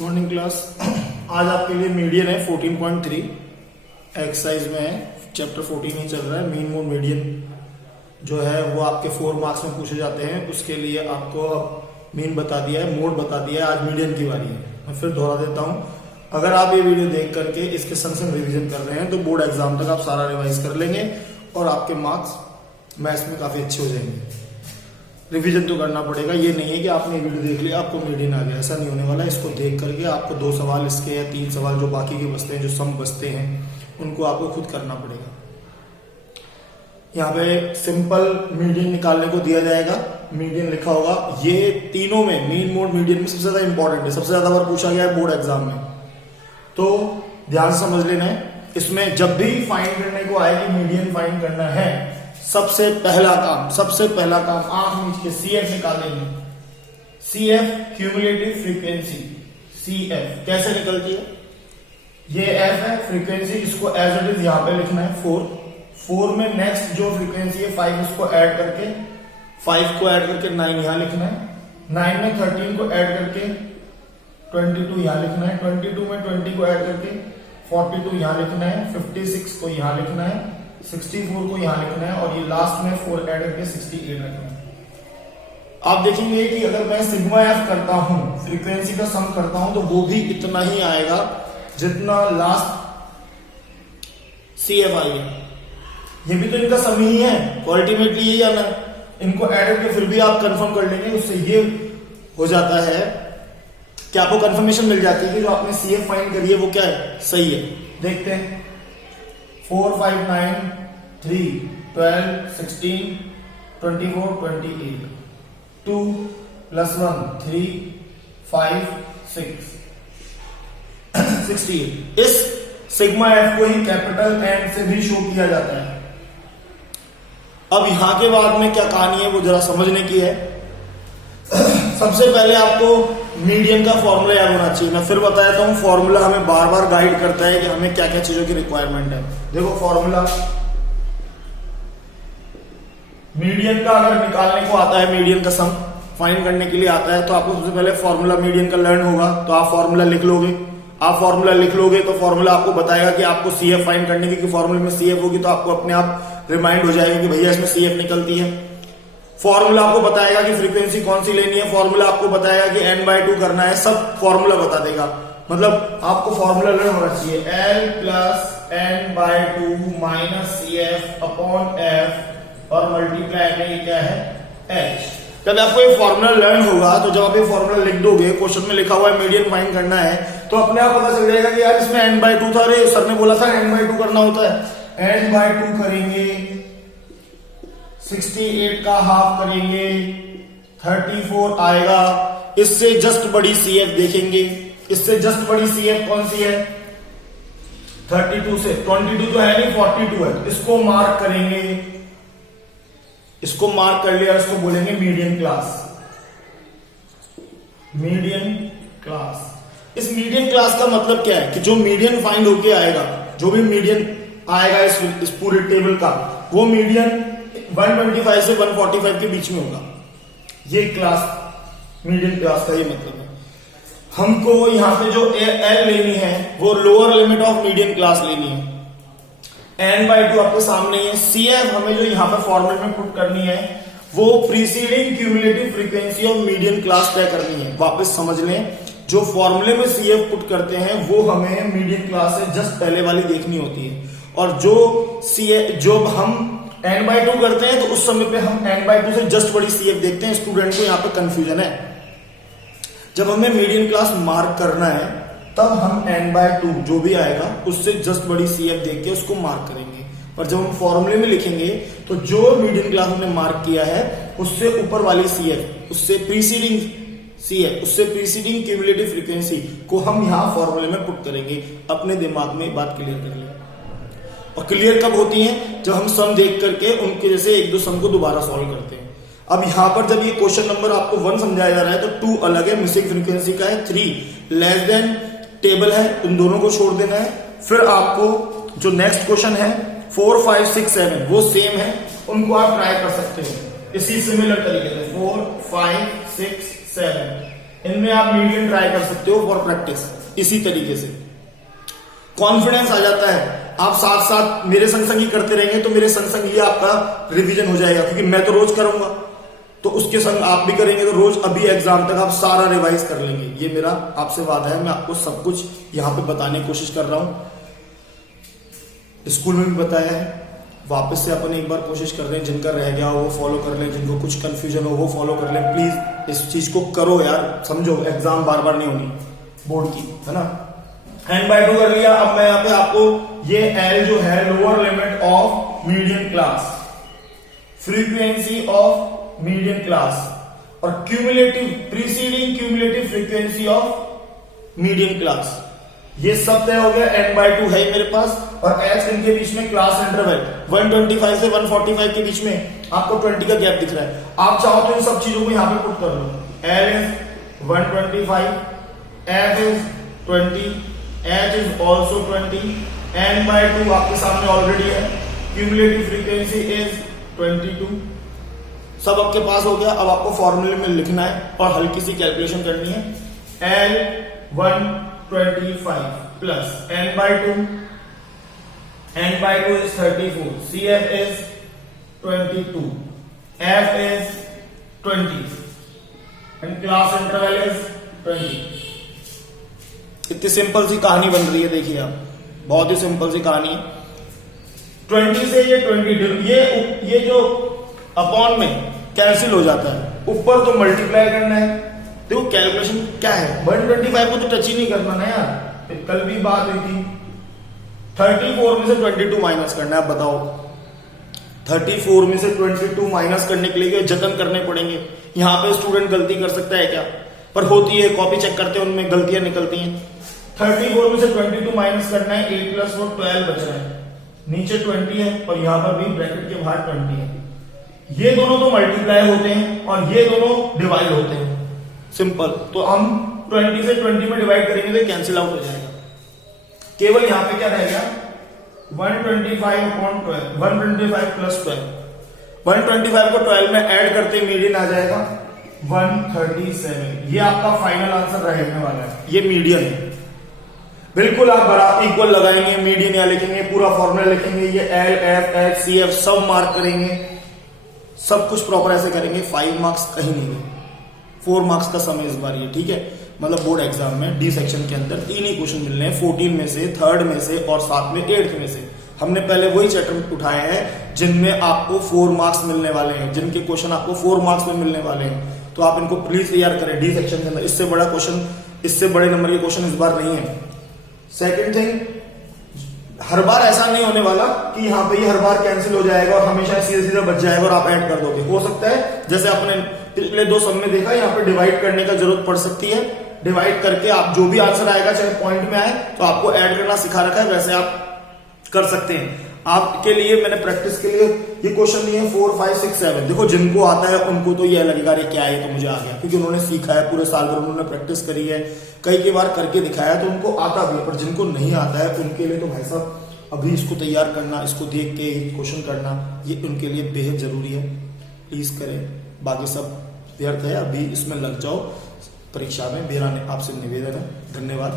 Morning class. आज आपके लिए मीडियन है 14.3 एक्सरसाइज में है। चैप्टर 14 ही चल रहा है। मीन मोड मीडियन जो है वो आपके 4 मार्क्स में पूछे जाते हैं। उसके लिए आपको अब मीन बता दिया है, मोड बता दिया है। आज मीडियन की बारी है। मैं फिर दोहरा देता हूँ, अगर आप ये वीडियो देख करके इसके संग संग रिविजन कर रहे हैं तो बोर्ड एग्जाम तक आप सारा रिवाइज कर लेंगे और आपके मार्क्स मैथ्स में काफी अच्छे हो जाएंगे। रिवीजन तो करना पड़ेगा, ये नहीं है कि आपने वीडियो देख लिया आपको मीडियन आ गया, ऐसा नहीं होने वाला। इसको देख करके आपको 2 सवाल इसके या 3 सवाल जो बाकी के बचते हैं, जो सम बचते हैं, उनको आपको खुद करना पड़ेगा। यहाँ पे सिंपल मीडियन निकालने को दिया जाएगा, मीडियन लिखा होगा। ये तीनों में मीन मोड मीडियन में सबसे ज्यादा इंपॉर्टेंट है, सबसे ज्यादा बार पूछा गया है बोर्ड एग्जाम में, तो ध्यान समझ लेना है। इसमें जब भी फाइंड करने को आए कि मीडियन फाइंड करना है, सबसे पहला काम आंख मीच के सीएफ निकालेंगे। सीएफ क्यूमुलेटिव फ्रीक्वेंसी, सीएफ कैसे निकलती है? ये एफ है फ्रीक्वेंसी, इसको एज इट इज यहां पे लिखना है 4 में नेक्स्ट जो फ्रीक्वेंसी है 5, उसको ऐड करके 5 को ऐड करके 9 यहां लिखना है। 9 में 13 को ऐड करके 22 यहां लिखना है। 22 में 20 को ऐड करके 42 यहां लिखना है। 56 को यहां लिखना है। 64 को यहां लिखना है और ये लास्ट में 4 ऐड करके 68 रखना है। आप देखेंगे कि अगर मैं सिग्मा एफ करता हूं, फ्रीक्वेंसी का सम करता हूं, तो वो भी इतना ही आएगा जितना लास्ट सीएफ आई है। ये भी तो इनका सम ही है, अल्टीमेटली यही आना है। इनको ऐड करके फिर भी आप कंफर्म कर लेंगे, उससे ये हो जाता है कि आपको कंफर्मेशन मिल जाती है कि जो आपने सीएफ फाइंड करी है वो क्या है, सही है। देखते हैं 4, 5, 9, 3, 12, 16, 24, 28, 2 + 1, 3, 5, 6, 68। इस सिग्मा एफ को ही कैपिटल एन से भी शो किया जाता है। अब यहां के बाद में क्या कहानी है वो जरा समझने की है। सबसे पहले आपको मीडियन का फॉर्मूला याद होना चाहिए। मैं फिर बताता हूं, फॉर्मूला हमें बार बार गाइड करता है कि हमें क्या क्या चीजों की रिक्वायरमेंट है। देखो फॉर्मूला मीडियन का अगर निकालने को आता है, मीडियन का सम फाइंड करने के लिए आता है, तो आपको सबसे पहले फॉर्मूला मीडियन का लर्न होगा। तो आप फॉर्मूला लिख लोगे। आप फॉर्मूला लिख लोगे तो फॉर्मूला आपको बताएगा कि आपको सीएफ फाइंड करने की, फॉर्मूले में सीएफ होगी तो आपको अपने आप रिमाइंड हो जाएगा कि भैया इसमें सीएफ निकलती है। फॉर्मूला आपको बताएगा कि फ्रीक्वेंसी कौन सी लेनी है। फॉर्मूला आपको बताएगा कि n/2 करना है। सब फॉर्मूला बता देगा। मतलब आपको फॉर्मूला लर्न होना चाहिए। L + n/2 - CF/F और मल्टीप्लाई में ये क्या है, H। जब आपको ये फॉर्मूला लर्न होगा तो जब आप ये फॉर्मूला लिख दोगे, क्वेश्चन में लिखा हुआ है मीडियन फाइंड करना है, तो अपने आप पता चल जाएगा कि यार इसमें n/2 था। अरे सर ने बोला था n/2 करना होता है। n/2 करेंगे, 68 का हाफ करेंगे, 34 आएगा। इससे जस्ट बड़ी सीएफ देखेंगे। इससे जस्ट बड़ी सीएफ कौन सी है? 32 से। 22 तो है नहीं, 42 है। इसको मार्क करेंगे। इसको मार्क कर लिया, इसको बोलेंगे मीडियन क्लास। Median class. इस मीडियन क्लास का मतलब क्या है कि जो मीडियन फाइंड होके आएगा, जो भी मीडियन आएगा इस पूरे टेबल का, वो मीडियन 125 से 145 के बीच में होगा। ये क्लास मीडियन क्लास का ये मतलब है। हमको यहां पे जो एल लेनी है वो lower limit of median class लेनी है। n/2 आपके सामने है। सीएफ हमें जो यहां पर फॉर्मूले में पुट करनी है वो preceding cumulative frequency of median class तय करनी है। वापस समझ लें, जो फॉर्मूले में सीएफ पुट करते हैं वो हमें मीडियन क्लास से जस्ट पहले वाली देखनी होती है। और जो सीएफ जब हम n/2 करते हैं तो उस समय पे हम n/2 से जस्ट बड़ी सीएफ देखते हैं। स्टूडेंट को यहां पे कंफ्यूजन है। जब हमें मीडियन क्लास मार्क करना है तब हम n/2 जो भी आएगा उससे जस्ट बड़ी सीएफ देख के उसको मार्क करेंगे। पर जब हम फॉर्मूले में लिखेंगे तो जो मीडियन क्लास हमने मार्क किया है उससे ऊपर वाली सीएफ, उससे प्रीसीडिंग सीएफ, उससे प्रीसीडिंग क्यूमुलेटिव फ्रीक्वेंसी को हम यहां फॉर्मूले में पुट करेंगे। अपने दिमाग में बात क्लियर कर लें। और क्लियर कब होती है? जब हम सम देख करके उनके जैसे 1-2 सम को दोबारा सॉल्व करते हैं। अब यहां पर जब ये क्वेश्चन नंबर आपको 1 समझाया जा रहा है तो 2 अलग है, मिसिंग फ्रीक्वेंसी का है। 3 लेस देन टेबल है, उन दोनों को छोड़ देना है। फिर आपको जो नेक्स्ट क्वेश्चन है 4, 5, 6, 7 वो सेम है, उनको आप ट्राई कर सकते हैं इसी सिमिलर तरीके से। 4, 5, 6, 7 इनमें आप मीडियन ट्राई कर सकते हो फॉर प्रैक्टिस। इसी तरीके से कॉन्फिडेंस आ जाता है। आप साथ साथ मेरे संग संग ही करते रहेंगे तो मेरे संग संग ही आपका रिवीजन हो जाएगा, क्योंकि मैं तो रोज करूंगा तो उसके संग आप भी करेंगे, तो रोज अभी एग्जाम तक आप सारा रिवाइज कर लेंगे। ये मेरा आपसे वादा है। मैं आपको सब कुछ यहां पे बताने की कोशिश कर रहा हूं, स्कूल में भी बताया है, वापस से अपन एक बार कोशिश कर रहे हैं। जिनका रह गया वो फॉलो कर लें, जिनको कुछ कंफ्यूजन हो वो फॉलो कर लें। प्लीज इस चीज को करो यार, समझो एग्जाम बार बार नहीं होनी बोर्ड की, है ना। n/2 कर लिया। अब मैं यहाँ पे आपको ये L जो है lower limit of median class, frequency of median class और cumulative preceding cumulative frequency of median class, ये सब तय हो गया। n/2 है मेरे पास और h इनके बीच में क्लास इंटरवल 125 से 145 के बीच में आपको 20 का गैप दिख रहा है। आप चाहो तो इन सब चीजों को यहां पे पुट कर लो। L is 125, f is 20, h is also 20, n/2 आपके सामने ऑलरेडी है, क्यूमुलेटिव फ्रीक्वेंसी इज 22। सब आपके पास हो गया। अब आपको फॉर्मूले में लिखना है और हल्की सी कैलकुलेशन करनी है। L 125 plus n/2 is 34, CF is 22, F is 20 and class interval is 20। इतनी सिंपल सी कहानी बन रही है, देखिए आप, बहुत ही सिंपल सी कहानी है। 20 से ये 20, ये जो अपॉन में कैंसिल हो जाता है, ऊपर तो मल्टीप्लाई करना है। देखो कैलकुलेशन क्या है, 125 को तो टच ही नहीं करना ना यार। कल भी बात हुई थी, 34 में से 22 माइनस करना है। आप बताओ 34 में से 22 माइनस करने के लिए जतन करने पड़ेंगे। यहां पे स्टूडेंट गलती कर सकता है क्या, पर होती है, कॉपी चेक करते हैं उनमें गलतियां निकलती हैं। 34 में से 22 माइनस करना है, 8 + 4 12 बच रहा है, नीचे 20 है और यहां पर भी ब्रैकेट के बाहर 20 है। ये दोनों तो मल्टीप्लाई होते हैं और ये दोनों डिवाइड होते हैं, सिंपल। तो हम 20 से 20 में डिवाइड करेंगे तो कैंसिल आउट हो जाएगा। केवल यहां पे क्या रह गया, 125/12, 125 + 12, 125 को 12 में ऐड करते मीडियन आ जाएगा 137। ये आपका फाइनल आंसर रहने वाला है, ये मीडियन है। बिल्कुल आप बराबर इक्वल लगाएंगे, मीडियन या लिखेंगे, पूरा फॉर्मूला लिखेंगे, ये L, F, H, CF सब मार्क करेंगे, सब कुछ प्रॉपर ऐसे करेंगे। 5 मार्क्स कहीं नहीं गए, 4 मार्क्स का समय इस बार ये, ठीक है। मतलब बोर्ड एग्जाम में डी सेक्शन के अंदर 3 ही क्वेश्चन मिलने हैं, 14 में से, 3rd में से और साथ में 8th में से। हमने पहले वही चैप्टर उठाए हैं जिनमें आपको 4 मार्क्स मिलने वाले हैं, जिनके क्वेश्चन आपको 4 मार्क्स में मिलने वाले हैं। तो आप इनको प्लीज तैयार करें डी सेक्शन के अंदर। इससे बड़ा क्वेश्चन, इससे बड़े नंबर के क्वेश्चन इस बार नहीं है। सेकेंड थिंग, हर बार ऐसा नहीं होने वाला कि यहाँ पे ये हर बार कैंसिल हो जाएगा और हमेशा सीधे सीधे बच जाएगा और आप ऐड कर दोगे। हो सकता है जैसे आपने पिछले 2 सब में देखा, यहाँ पे डिवाइड करने का जरूरत पड़ सकती है। डिवाइड करके आप जो भी आंसर आएगा, चाहे पॉइंट में आए, तो आपको ऐड करना सिखा रखा है, वैसे आप कर सकते हैं। आपके लिए मैंने प्रैक्टिस के लिए ये क्वेश्चन लिए 4, 5, 6, 7। देखो जिनको आता है उनको तो ये लगेगा अरे क्या है, तो मुझे आ गया, क्योंकि उन्होंने सीखा है, पूरे साल भर उन्होंने प्रैक्टिस करी है, कई बार करके दिखाया, तो उनको आता भी है। पर जिनको नहीं आता है उनके लिए तो भाई साहब अभी इसको तैयार करना, इसको देख के क्वेश्चन करना, ये उनके लिए बेहद जरूरी है। प्लीज करें, बाकी सब व्यर्थ है। अभी इसमें लग जाओ परीक्षा में, मेरा आपसे निवेदन है। धन्यवाद।